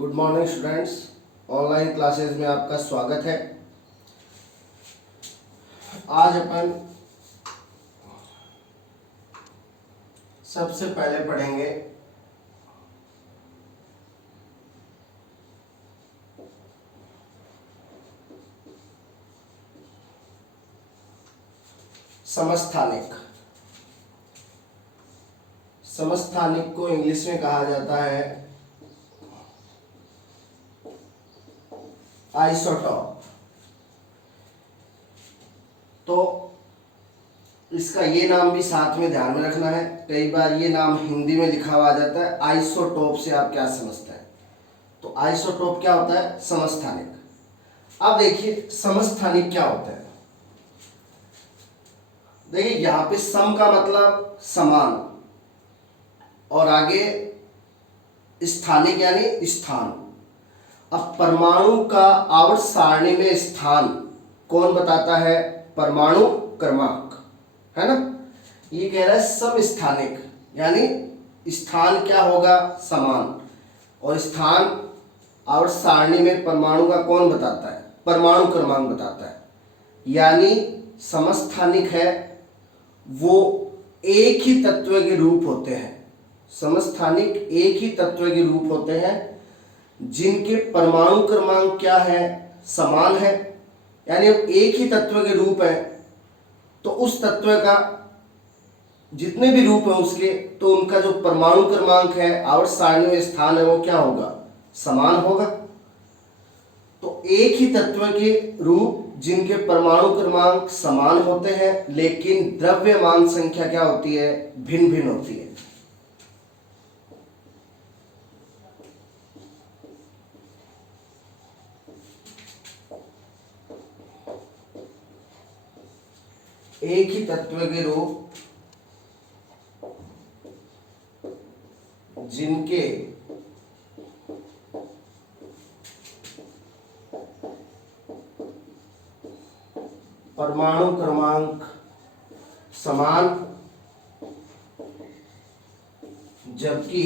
Good morning students. Online classes में आपका स्वागत है। आज अपन सबसे पहले पढ़ेंगे समस्थानिक। समस्थानिक को इंग्लिश में कहा जाता है आइसोटॉप। तो इसका ये नाम भी साथ में ध्यान में रखना है। कई बार ये नाम हिंदी में लिखा हुआ आ जाता है। आइसोटॉप से आप क्या समझते हैं? तो आइसोटॉप क्या होता है? समस्थानिक। अब देखिए समस्थानिक क्या होता है। देखिए यहां पे सम का मतलब समान और आगे स्थानिक यानी स्थान। अब परमाणु का आवर्त सारणी में स्थान कौन बताता है? परमाणु क्रमांक, है ना। ये कह रहा है समस्थानिक यानी स्थान क्या होगा? समान। और स्थान आवर्त सारणी में परमाणु का कौन बताता है? परमाणु क्रमांक बताता है। यानी समस्थानिक है वो एक ही तत्व के रूप होते हैं। समस्थानिक एक ही तत्व के रूप होते हैं जिनके परमाणु क्रमांक क्या है? समान है। यानी अब एक ही तत्व के रूप है तो उस तत्व का जितने भी रूप है उसके, तो उनका जो परमाणु क्रमांक है आवर्त सारणी में स्थान है वो क्या होगा? समान होगा। तो एक ही तत्व के रूप जिनके परमाणु क्रमांक समान होते हैं लेकिन द्रव्यमान संख्या क्या होती है? भिन्न भिन्न होती है। एक ही तत्व के रूप जिनके परमाणु क्रमांक समान जबकि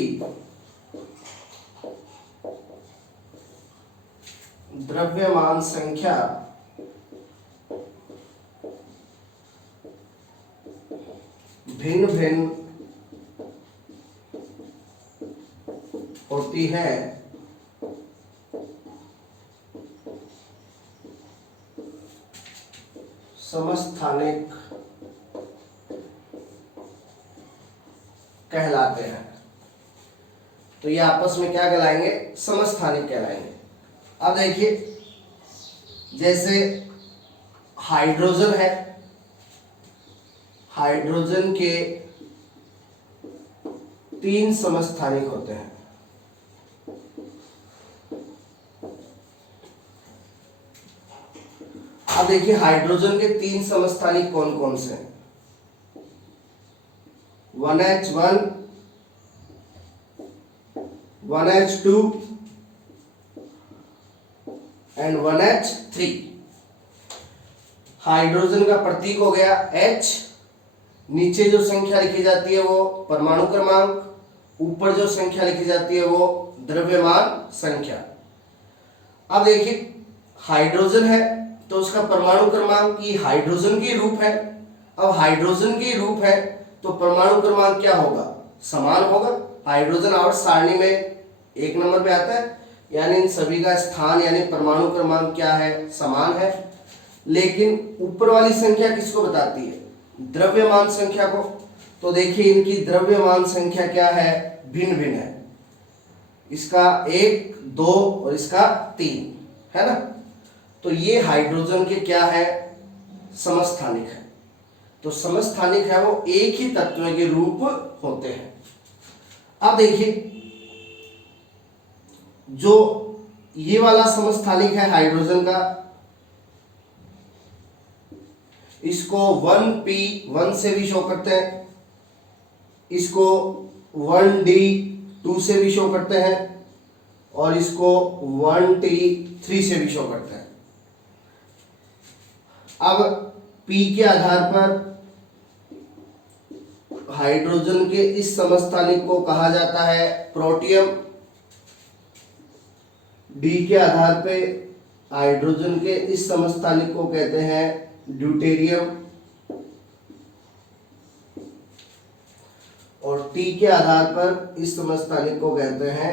द्रव्यमान संख्या भिन्न भिन्न होती है, समस्थानिक कहलाते हैं। तो ये आपस में क्या कहलाएंगे? समस्थानिक कहलाएंगे। अब देखिए जैसे हाइड्रोजन है, हाइड्रोजन के 3 समस्थानिक होते हैं। अब देखिए हाइड्रोजन के 3 समस्थानिक कौन कौन से हैं? 1H1, 1H2 and 1H3। Hydrogen का प्रतीक हो गया H, नीचे जो संख्या लिखी जाती है वो परमाणु क्रमांक, ऊपर जो संख्या लिखी जाती है वो द्रव्यमान संख्या। अब देखिए हाइड्रोजन है तो उसका परमाणु क्रमांक की हाइड्रोजन की रूप है। अब हाइड्रोजन की रूप है तो परमाणु क्रमांक क्या होगा? समान होगा। हाइड्रोजन आवर्त सारणी में 1 नंबर पे आता है, यानी इन सभी का स्थान यानी परमाणु क्रमांक क्या है? समान है। लेकिन ऊपर वाली संख्या किसको बताती है? द्रव्यमान संख्या को। तो देखिए इनकी द्रव्यमान संख्या क्या है? भिन्न भिन्न है। इसका 1, 2 और इसका 3 है ना। तो ये हाइड्रोजन के क्या है? समस्थानिक है। तो समस्थानिक है वो एक ही तत्व के रूप होते हैं। अब देखिए जो ये वाला समस्थानिक है हाइड्रोजन का, इसको 1p1 से भी शो करते हैं, इसको 1d2 से भी शो करते हैं और इसको 1t3 से भी शो करते हैं। अब P के आधार पर हाइड्रोजन के इस समस्थानिक को कहा जाता है प्रोटियम डी के आधार पे हाइड्रोजन के इस समस्थानिक को कहते हैं ड्यूटेरियम, और टी के आधार पर इस समस्थानिक को कहते हैं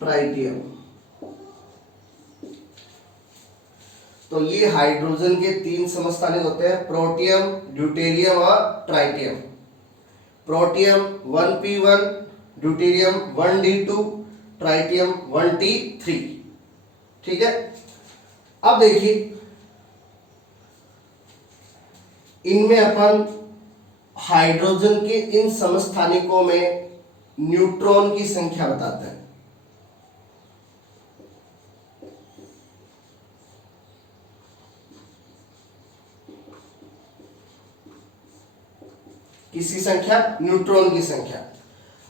ट्राइटियम। तो ये हाइड्रोजन के 3 समस्थानिक होते हैं, प्रोटियम, ड्यूटेरियम और tritium. Protium 1p1, deuterium 1d2, tritium 1t3। ठीक है। अब देखिए इनमें अपन हाइड्रोजन के इन समस्थानिकों में न्यूट्रॉन की संख्या बताते हैं। किसकी संख्या? न्यूट्रॉन की संख्या।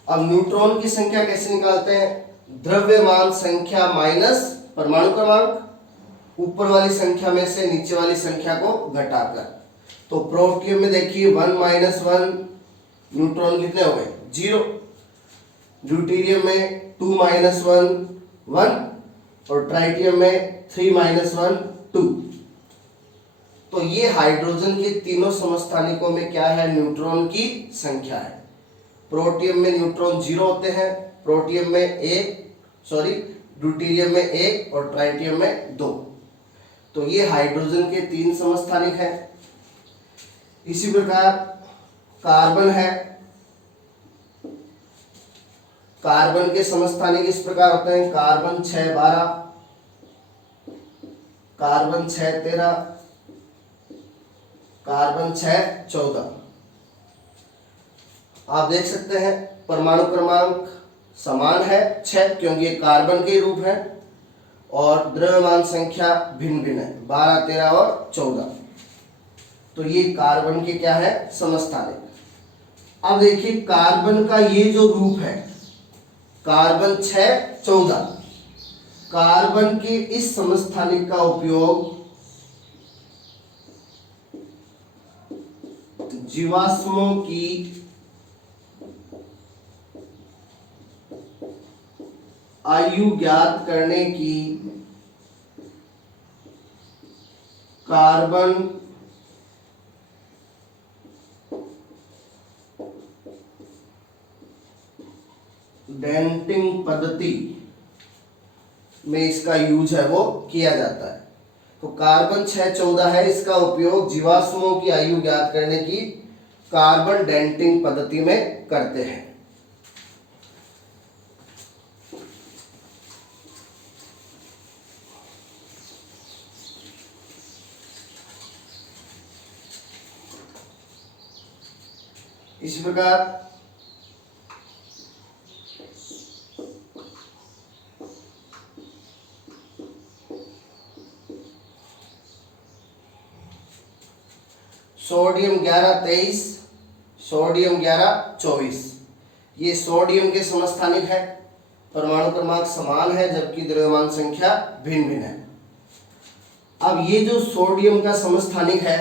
अब न्यूट्रॉन की संख्या कैसे निकालते हैं? द्रव्यमान संख्या माइनस परमाणु क्रमांक, ऊपर वाली संख्या में से नीचे वाली संख्या को घटाकर। तो प्रोटियम में देखिए 1 - 1, न्यूट्रॉन कितने हो गए? 0। ड्यूटेरियम में 2 - 1, 1, और ट्राइटियम में 3 - 1, 2। तो ये हाइड्रोजन के तीनों समस्थानिकों में क्या है? न्यूट्रॉन की संख्या है। प्रोटियम में न्यूट्रॉन 0 होते हैं, प्रोटियम में 1, ड्यूटेरियम में 1 और ट्राइटियम में 2। तो ये हाइड्रोजन के 3 समस्थानिक हैं। इसी प्रकार कार्बन है। कार्बन के समस्थानिक इस प्रकार होते हैं, कार्बन 6 12, कार्बन 6 13, कार्बन 6 14। आप देख सकते हैं परमाणु क्रमांक समान है 6, क्योंकि ये कार्बन के रूप है, और द्रव्यमान संख्या भिन्न भिन्न है 12 13 और 14। तो ये कार्बन के क्या है? समस्थानिक। अब देखिए कार्बन का ये जो रूप है कार्बन 6 14, कार्बन के इस समस्थानिक का उपयोग जीवाश्मों की आयु ज्ञात करने की कार्बन डेटिंग पद्धति में इसका यूज है वो किया जाता है। तो कार्बन 6 14 है, इसका उपयोग जीवाश्मों की आयु ज्ञात करने की कार्बन डेटिंग पद्धति में करते हैं। इसी प्रकार सोडियम 11 23, सोडियम 11 24। ये सोडियम के समस्थानिक है, परमाणु क्रमांक समान है जबकि द्रव्यमान संख्या भिन्न भिन्न है। अब ये जो सोडियम का समस्थानिक है,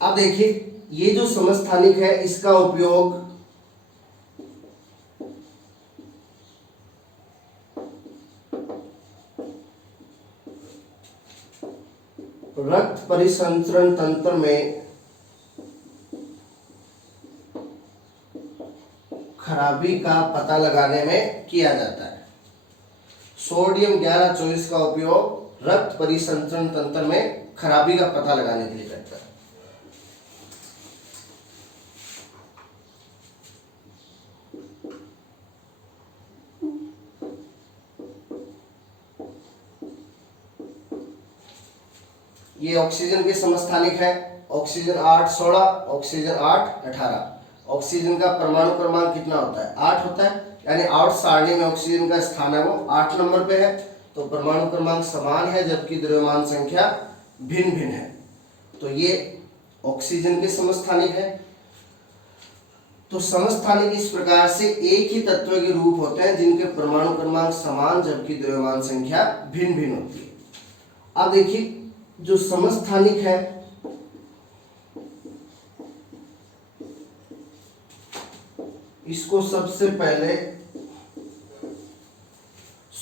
अब देखिए ये जो समस्थानिक है इसका उपयोग रक्त परिसंचरण तंत्र में खराबी का पता लगाने में किया जाता है। सोडियम 11 24 का उपयोग रक्त परिसंचरण तंत्र में खराबी का पता लगाने के लिए करता है। ये ऑक्सीजन के समस्थानिक है, ऑक्सीजन 8 16, ऑक्सीजन 8 18। ऑक्सीजन का परमाणु क्रमांक कितना होता है? 8 होता है, यानी 8 सारणी में ऑक्सीजन का स्थान है वो 8 नंबर पे है। तो परमाणु क्रमांक समान है जबकि द्रव्यमान संख्या भिन्न भिन्न है। तो ये ऑक्सीजन के समस्थानिक है। तो समस्थानिक इस प्रकार से एक ही तत्व के रूप होते हैं जिनके परमाणु क्रमांक समान जबकि द्रव्यमान संख्या भिन्न भिन्न होती है। अब देखिए जो समस्थानिक है इसको सबसे पहले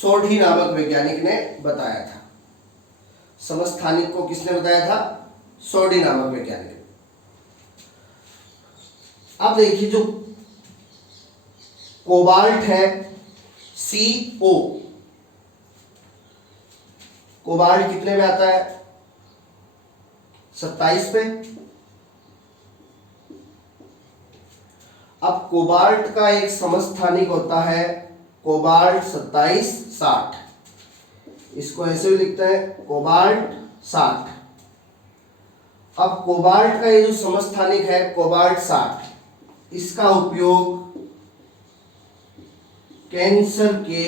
सोडी नामक वैज्ञानिक ने बताया था। समस्थानिक को किसने बताया था? सोडी नामक वैज्ञानिक ने। अब देखिए जो कोबाल्ट है CO, कोबाल्ट कितने में आता है? 27 पे। अब कोबाल्ट का एक समस्थानिक होता है कोबाल्ट 2760, इसको ऐसे भी लिखते हैं कोबाल्ट 60। अब कोबाल्ट का ये जो समस्थानिक है कोबाल्ट 60, इसका उपयोग कैंसर के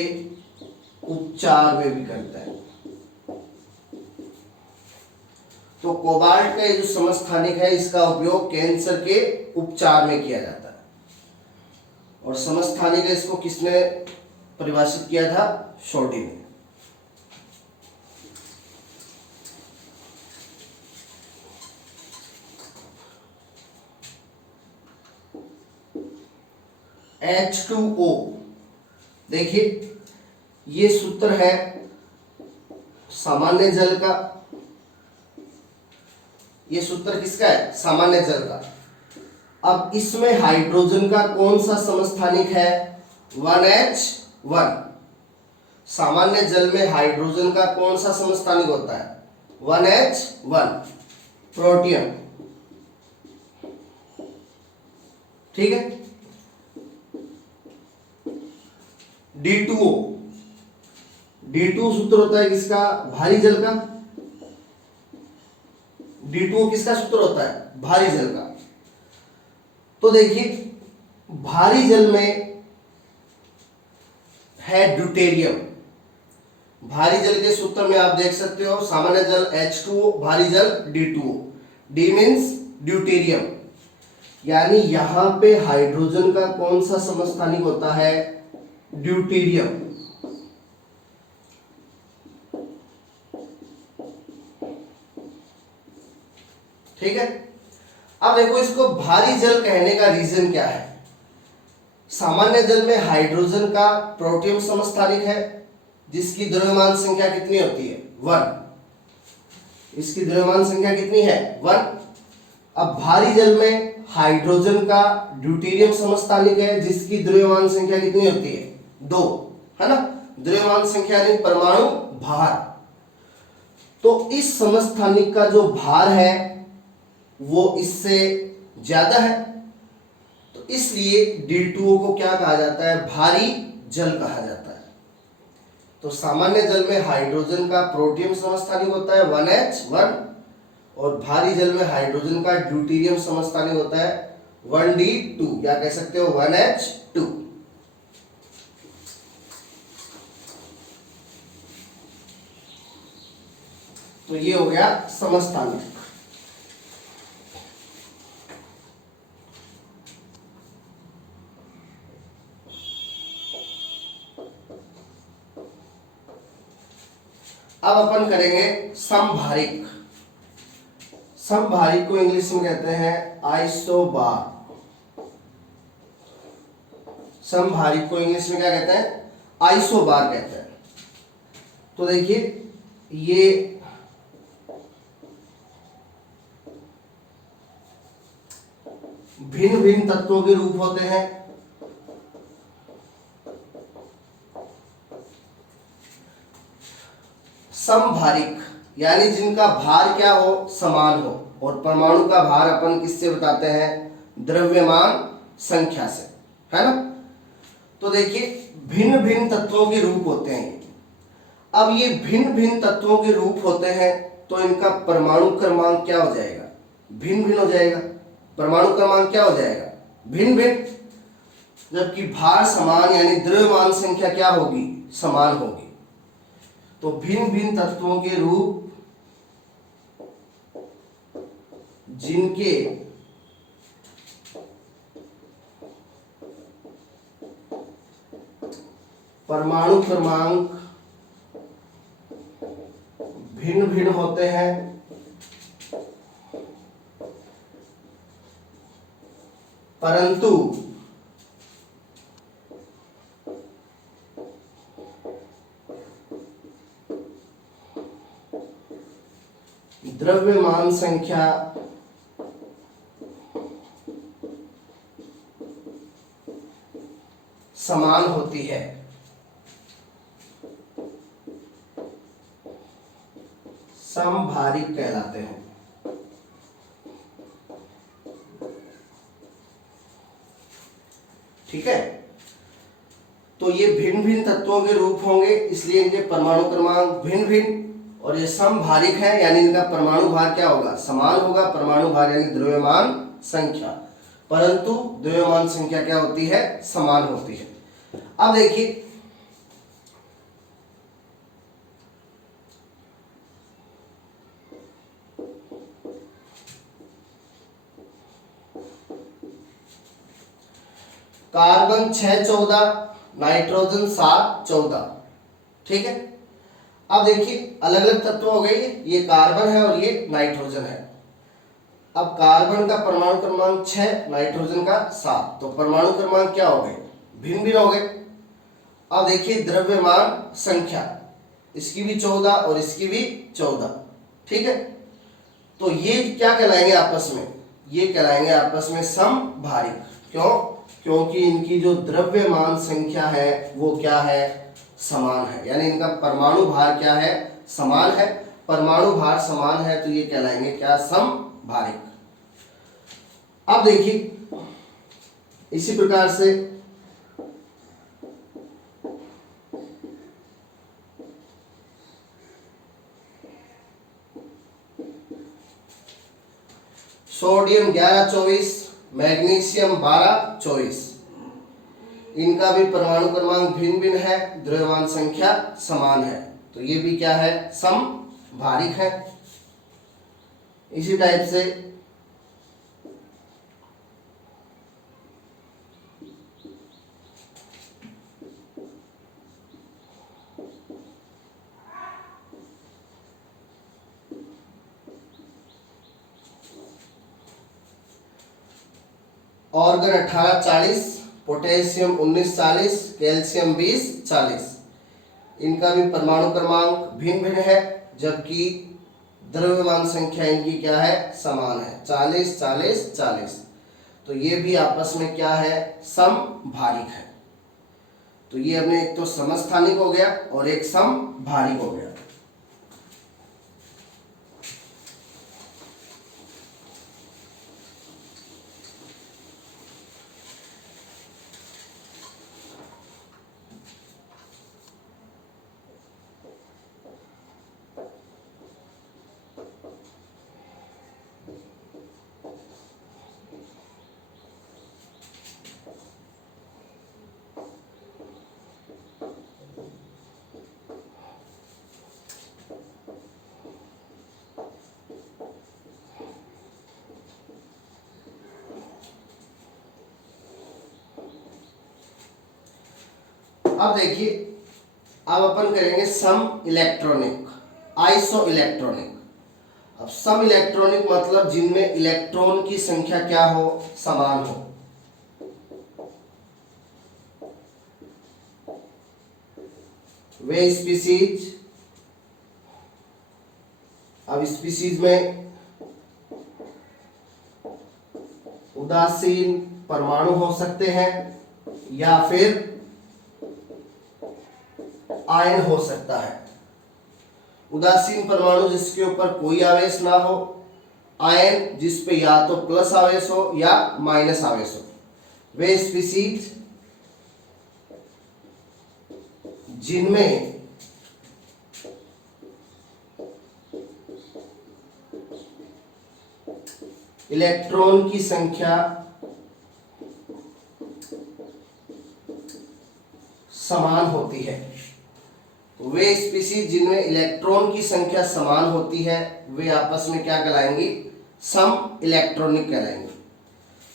उपचार में भी करते हैं। तो कोबाल्ट का ये जो समस्थानिक है इसका उपयोग कैंसर के उपचार में किया जाता है। और समस्थानिक है इसको किसने परिभाषित किया था? सोडी ने। H2O, देखिए ये सूत्र है सामान्य जल का। ये सूत्र किसका है? सामान्य जल का। अब इसमें हाइड्रोजन का कौन सा समस्थानिक है? 1H1। सामान्य जल में हाइड्रोजन का कौन सा समस्थानिक होता है? 1H1, protium. ठीक है। D2O, D2O सूत्र होता है किसका? भारी जल का। D2O किसका सूत्र होता है? भारी जल का। तो देखिए भारी जल में है ड्यूटेरियम। भारी जल के सूत्र में आप देख सकते हो सामान्य जल H2O, भारी जल D2O। D मीन्स ड्यूटेरियम, यानी यहां पे हाइड्रोजन का कौन सा समस्थानिक होता है? ड्यूटेरियम। ठीक है। अब देखो इसको भारी जल कहने का रीजन क्या है? सामान्य जल में हाइड्रोजन का प्रोटियम समस्थानिक है जिसकी द्रव्यमान संख्या कितनी होती है? 1। इसकी द्रव्यमान संख्या कितनी है? 1। अब भारी जल में हाइड्रोजन का ड्यूटेरियम समस्थानिक है जिसकी द्रव्यमान संख्या कितनी होती है? 2, है ना। द्रव्यमान संख्या यानी परमाणु भार। तो इस समस्थानिक का जो भार है वो इससे ज्यादा है, तो इसलिए D2O को क्या कहा जाता है? भारी जल कहा जाता है। तो सामान्य जल में हाइड्रोजन का प्रोटियम समस्थानिक होता है 1H1 और भारी जल में हाइड्रोजन का ड्यूटेरियम समस्थानिक होता है 1D2, या कह सकते हो 1H2। तो ये हो गया समस्थानिक। अब अपन करेंगे समभारिक। समभारिक को इंग्लिश में कहते हैं आइसोबार। समभारिक को इंग्लिश में क्या कहते हैं? आइसोबार कहते हैं। तो देखिए ये भिन्न भिन्न तत्वों के रूप होते हैं। समभारिक यानी जिनका भार क्या हो? समान हो। और परमाणु का भार अपन किससे बताते हैं? द्रव्यमान संख्या से, है ना। तो देखिए भिन्न भिन्न तत्वों के रूप होते हैं। अब ये भिन्न भिन्न तत्वों के रूप होते हैं तो इनका परमाणु क्रमांक क्या हो जाएगा? भिन्न भिन्न हो जाएगा। परमाणु क्रमांक क्या हो जाएगा? भिन्न भिन्न। जबकि भार समान यानी द्रव्यमान संख्या क्या होगी? समान होगी। तो भिन्न भिन्न तत्वों के रूप जिनके परमाणु क्रमांक भिन्न भिन्न होते हैं परंतु द्रव्यमान संख्या समान होती है। समभारिक कहलाते हैं। ठीक है, तो ये भिन्न भिन्न तत्वों के रूप होंगे, इसलिए इनके परमाणु क्रमांक भिन्न भिन्न, और ये समभारिक है यानी इनका परमाणु भार क्या होगा, समान होगा। परमाणु भार यानी द्रव्यमान संख्या, परंतु द्रव्यमान संख्या क्या होती है, समान होती है। अब देखिए कार्बन 614, नाइट्रोजन 714। ठीक है, अब देखिए अलग अलग तत्व हो गए, ये कार्बन है और ये नाइट्रोजन है। अब कार्बन का परमाणु क्रमांक 6, नाइट्रोजन का 7, तो परमाणु क्रमांक क्या हो गए, भिन्न भिन्न हो गए। अब देखिए द्रव्यमान संख्या, इसकी भी 14 और इसकी भी 14। ठीक है, तो ये क्या कहलाएंगे आपस में, ये कहलाएंगे आपस में समभारिक। क्यों, क्योंकि इनकी जो द्रव्यमान संख्या है वो क्या है, समान है, यानी इनका परमाणु भार क्या है, समान है। परमाणु भार समान है तो ये कहलाएंगे क्या, समभारिक। अब देखिए इसी प्रकार से सोडियम 11 24, मैग्नीशियम 12 24, इनका भी परमाणु क्रमांक भिन्न भिन्न है, द्रव्यमान संख्या समान है, तो ये भी क्या है, समभारिक है। इसी टाइप से ऑर्गन 18 40, पोटेशियम 19 40, कैल्शियम 20 40, इनका भी परमाणु क्रमांक भिन्न भिन्न है, जबकि द्रव्यमान संख्या इनकी क्या है, समान है, 40 40 40। तो ये भी आपस में क्या है, समभारिक है। तो ये अपने एक तो समस्थानिक हो गया और एक समभारिक हो गया। अब देखिए, अब अपन करेंगे सम इलेक्ट्रॉनिक, आइसो इलेक्ट्रॉनिक। अब सम इलेक्ट्रॉनिक मतलब जिनमें इलेक्ट्रॉन की संख्या क्या हो, समान हो। वे स्पीसीज, अब स्पीसीज में उदासीन परमाणु हो सकते हैं या फिर आयन हो सकता है। उदासीन परमाणु जिसके ऊपर कोई आवेश ना हो, आयन जिस पे या तो प्लस आवेश हो या माइनस आवेश हो। वे स्पीसीज जिनमें इलेक्ट्रॉन की संख्या समान होती है, तो वे स्पीसीज जिनमें इलेक्ट्रॉन की संख्या समान होती है वे आपस में क्या कहलाएंगी, सम इलेक्ट्रॉनिक कहलाएंगे।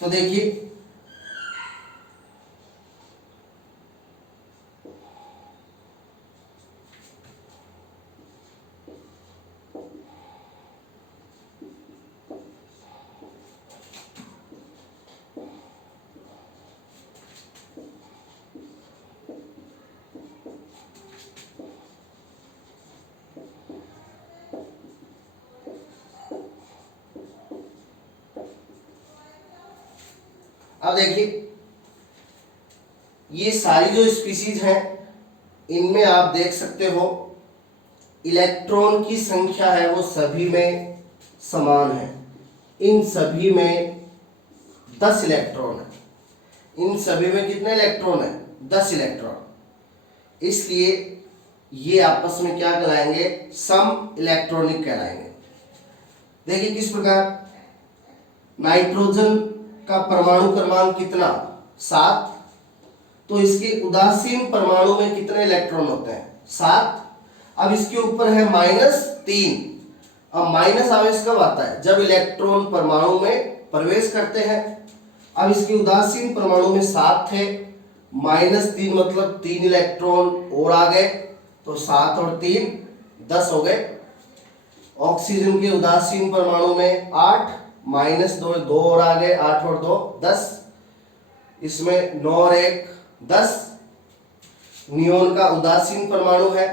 तो देखिए अब देखिए ये सारी जो स्पीसीज हैं इनमें आप देख सकते हो इलेक्ट्रॉन की संख्या है वो सभी में समान है। इन सभी में 10 इलेक्ट्रॉन है। इन सभी में कितने इलेक्ट्रॉन है? 10 इलेक्ट्रॉन। इसलिए ये आपस में क्या कहलाएंगे? सम इलेक्ट्रॉनिक कहलाएंगे। देखिए किस प्रकार, नाइट्रोजन का परमाणु क्रमांक कितना? 7। तो इसके उदासीन परमाणु में कितने इलेक्ट्रॉन होते हैं? 7। अब इसके ऊपर है -3। अब माइनस आवेश कब आता है? जब इलेक्ट्रॉन परमाणु में प्रवेश करते हैं। अब इसके उदासीन परमाणु में 7 थे, -3 मतलब 3 इलेक्ट्रॉन और आ गए, तो 7 और 3 10 हो गए। ऑक्सीजन के उदासीन परमाणु में 8, -2 2 और आ गए, 8 और 2 10। इसमें 9 और 1 10। नियोन का उदासीन परमाणु है,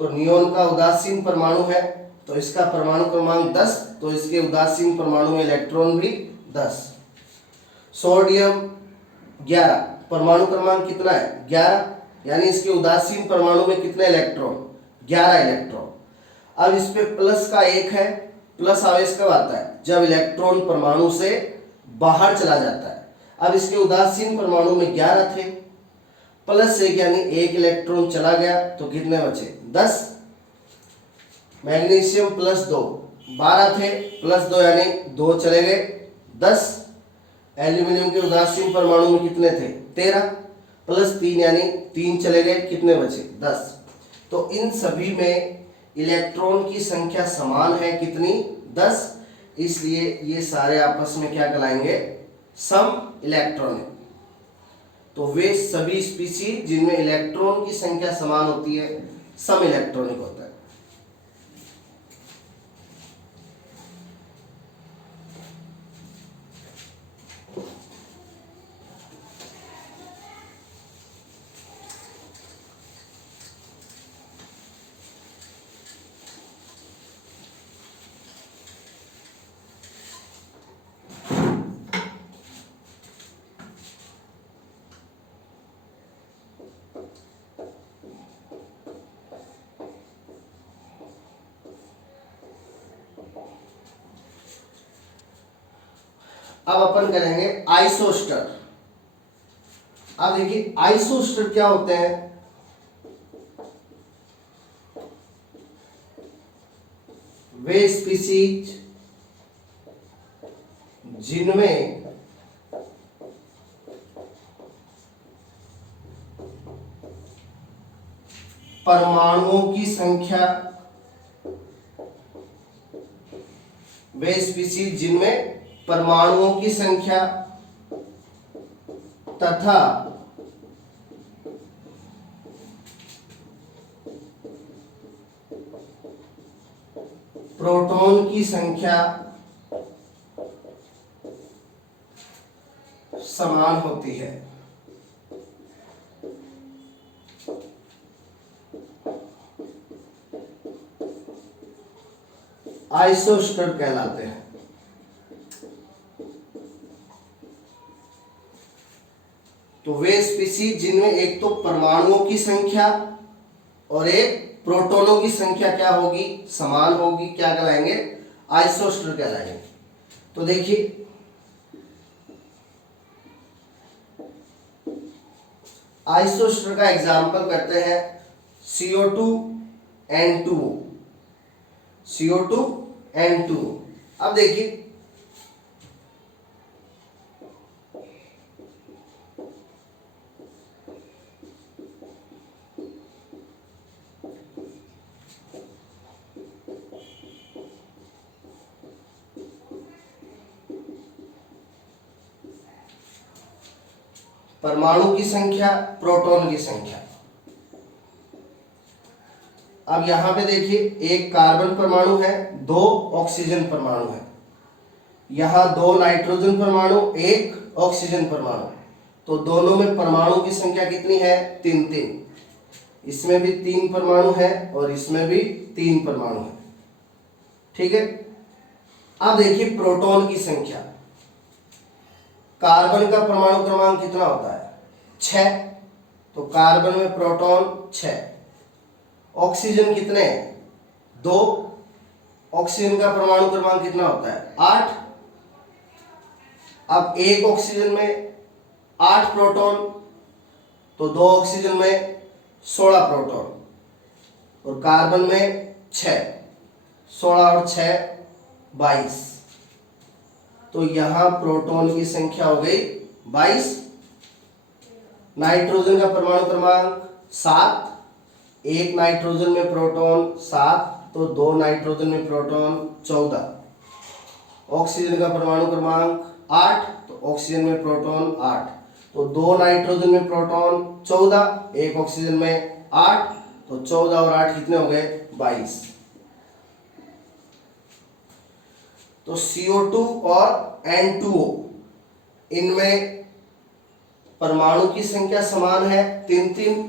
तो नियोन का उदासीन परमाणु है तो इसका परमाणु क्रमांक 10, तो इसके उदासीन परमाणु में इलेक्ट्रॉन भी 10। सोडियम 11, परमाणु क्रमांक कितना है? 11, यानी इसके उदासीन परमाणु में कितने इलेक्ट्रॉन? 11 इलेक्ट्रॉन। अब इस पे प्लस का 1 है। प्लस आवेश कब आता है? जब इलेक्ट्रॉन परमाणु से बाहर चला जाता है। अब इसके उदासीन परमाणु में 11 थे, +1 यानी 1 इलेक्ट्रॉन चला गया, तो कितने बचे? 10। मैग्नीशियम +2 12 थे, +2 यानी 2 चले गए, 10। एल्यूमिनियम के उदासीन परमाणु में कितने थे? 13, +3 यानी 3 चले गए, कितने बचे? 10। तो इन सभी में इलेक्ट्रॉन की संख्या समान है, कितनी? 10। इसलिए ये सारे आपस में क्या कहलाएंगे? सम इलेक्ट्रॉनिक। तो वे सभी स्पीसीज जिनमें इलेक्ट्रॉन की संख्या समान होती है सम इलेक्ट्रॉनिक होता है। अब अपन करेंगे आइसोस्टर। अब देखिए आइसोस्टर क्या होते हैं? वे स्पीसीज जिनमें परमाणुओं की संख्या, वे स्पीसीज जिनमें परमाणुओं की संख्या तथा प्रोटॉन की संख्या समान होती है। आइसोस्टर कहलाते हैं। तो वे स्पीसीज जिनमें एक तो परमाणुओं की संख्या और एक प्रोटॉनों की संख्या क्या होगी? समान होगी, क्या कहलाएंगे? आइसोस्टर कहलाएंगे। तो देखिए आइसोस्टर का एग्जाम्पल करते हैं CO2 N2O। CO2 N2O। अब देखिए परमाणु की संख्या, प्रोटॉन की संख्या। अब यहां पे देखिए एक कार्बन परमाणु है, 2 ऑक्सीजन परमाणु है, यहां 2 नाइट्रोजन परमाणु, 1 ऑक्सीजन परमाणु। तो दोनों में परमाणु की संख्या कितनी है? 3-3। इसमें भी 3 परमाणु है और इसमें भी 3 परमाणु है। ठीक है। अब देखिए प्रोटॉन की संख्या। कार्बन का परमाणु क्रमांक कितना होता है? 6। तो कार्बन में प्रोटॉन 6। ऑक्सीजन कितने हैं? 2। ऑक्सीजन का परमाणु क्रमांक कितना होता है? 8। अब एक ऑक्सीजन में 8 प्रोटॉन, तो 2 ऑक्सीजन में 16 प्रोटॉन, और कार्बन में 6। 16 और 6 22। तो यहां प्रोटॉन की संख्या हो गई 22। नाइट्रोजन का परमाणु क्रमांक 7। एक नाइट्रोजन में प्रोटॉन 7, तो 2 नाइट्रोजन में प्रोटॉन 14। ऑक्सीजन का परमाणु क्रमांक 8, तो ऑक्सीजन में प्रोटॉन 8, तो 2 नाइट्रोजन में प्रोटॉन 14, एक ऑक्सीजन में 8, तो 14 और 8 कितने हो गए? 22। तो CO2 और N2O, इनमें परमाणु की संख्या समान है 3-3,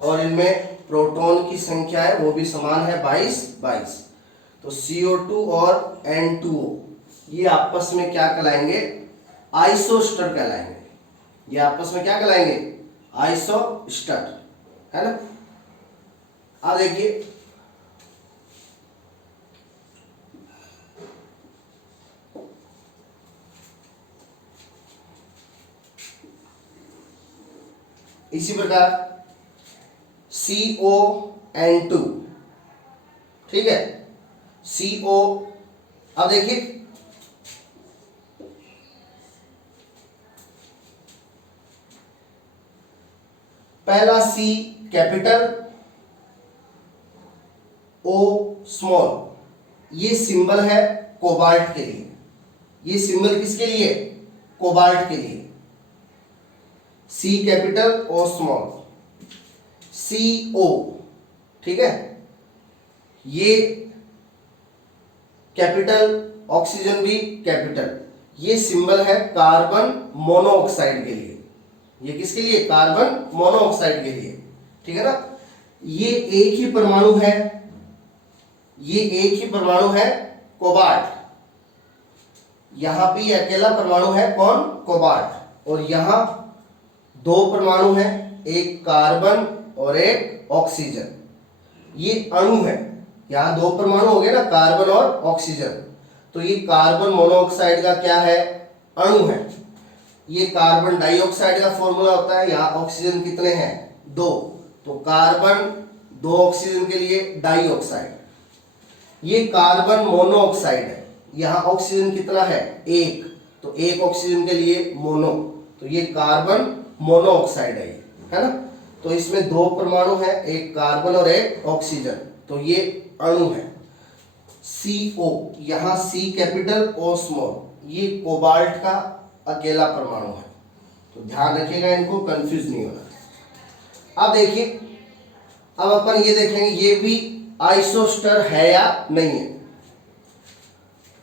और इनमें प्रोटॉन की संख्या है वो भी समान है 22। तो CO2 और N2O ये आपस में क्या कहलाएंगे? आइसोस्टर कहलाएंगे। ये आपस में क्या कहलाएंगे? आइसोस्टर, है ना। अब देखिए, इसी प्रकार CON2, ठीक है, CO। अब देखिए, पहला C कैपिटल, O स्मॉल, ये सिंबल है कोबाल्ट के लिए। ये सिंबल किसके लिए? कोबाल्ट के लिए। C capital, O small, CO, ठीक है, ये कैपिटल, ऑक्सीजन भी कैपिटल। ये सिंबल है कार्बन मोनोऑक्साइड के लिए। ये किसके लिए? कार्बन मोनोऑक्साइड के लिए, ठीक है ना। ये एक ही परमाणु है, ये एक ही परमाणु है कोबाल्ट। यहां भी अकेला परमाणु है कौन? कोबाल्ट। और यहां 2 परमाणु हैं, एक कार्बन और एक ऑक्सीजन। ये अणु है, यहां 2 परमाणु हो गए ना, कार्बन और ऑक्सीजन। तो ये कार्बन मोनोऑक्साइड का क्या है? अणु है। ये कार्बन डाइऑक्साइड का फॉर्मूला होता है। यहाँ ऑक्सीजन कितने हैं? 2, तो कार्बन 2 ऑक्सीजन के लिए डाइऑक्साइड। ये कार्बन मोनोऑक्साइड है, यहाँ ऑक्सीजन कितना है? 1, तो 1 ऑक्सीजन के लिए मोनो, तो ये कार्बन मोनोऑक्साइड है ना। तो इसमें 2 परमाणु है, एक कार्बन और एक ऑक्सीजन, तो ये अणु है। CO, यहाँ C कैपिटल, O स्मॉल, ये कोबाल्ट का अकेला परमाणु है। तो ध्यान रखिएगा, इनको कंफ्यूज नहीं होना। अब देखिए, अब अपन ये देखेंगे ये भी आइसोस्टर है या नहीं है।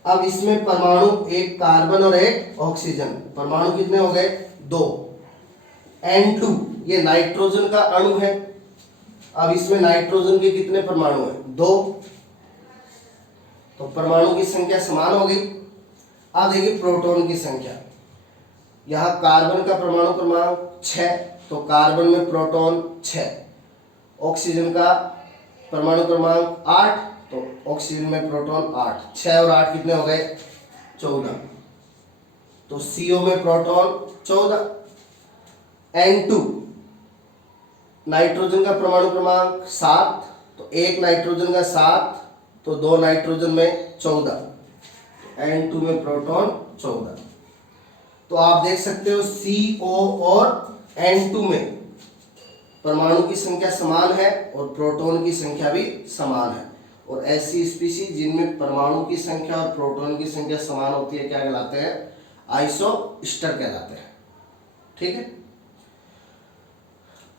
अब इसमें परमाणु, एक कार्बन और एक ऑक्सीजन, परमाणु कितने हो गए? 2। N2 ये नाइट्रोजन का अणु है। अब इसमें नाइट्रोजन के कितने परमाणु हैं? 2, तो परमाणु की संख्या समान हो गई। अब देखिए प्रोटॉन की संख्या, यहाँ कार्बन का परमाणु क्रमांक 6, तो कार्बन में प्रोटॉन 6। ऑक्सीजन का परमाणु क्रमांक 8, तो ऑक्सीजन में प्रोटॉन 8। 6 और 8 कितने हो गए? 14। तो CO में प्रोटॉन 14। N2 नाइट्रोजन का परमाणु क्रमांक 7, तो एक नाइट्रोजन का 7, तो 2 नाइट्रोजन में 14, N2 में प्रोटॉन 14। तो आप देख सकते हो CO और N2 में परमाणु की संख्या समान है और प्रोटॉन की संख्या भी समान है। और ऐसी स्पीशीज जिनमें परमाणु की संख्या और प्रोटॉन की संख्या समान होती है क्या कहलाते हैं? आइसोस्टर कहलाते हैं, ठीक है।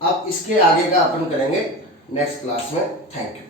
अब इसके आगे का अपन करेंगे नेक्स्ट क्लास में। Thank you.